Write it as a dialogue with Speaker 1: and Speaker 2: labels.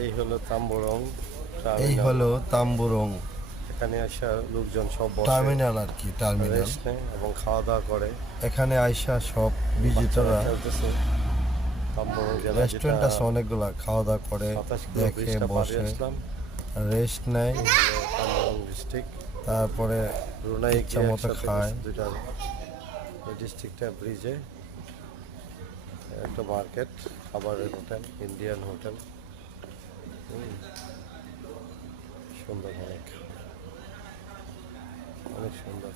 Speaker 1: এই হলো তাম্বরং
Speaker 2: এই হলো তাম্বুরং।
Speaker 1: এখানে আসা লোকজন সব
Speaker 2: টার্মিনাল আর কি টার্মিনাল
Speaker 1: এবং খাওয়া দাওয়া করে।
Speaker 2: এখানে আইসা সব ভিজিটররা রেস্টুরেন্ট আছে অনেকগুলা খাওয়া দাওয়া করে দেখে বসে। রেস্ট নেয়। তারপরে
Speaker 1: রুনাই
Speaker 2: ইচ্ছা মতো খায়।
Speaker 1: এই ডিস্ট্রিক্টটা ব্রিজে একটা মার্কেট খাবারের হোটেল ইন্ডিয়ান হোটেল সুন্দর অনেক। অনেক সুন্দর।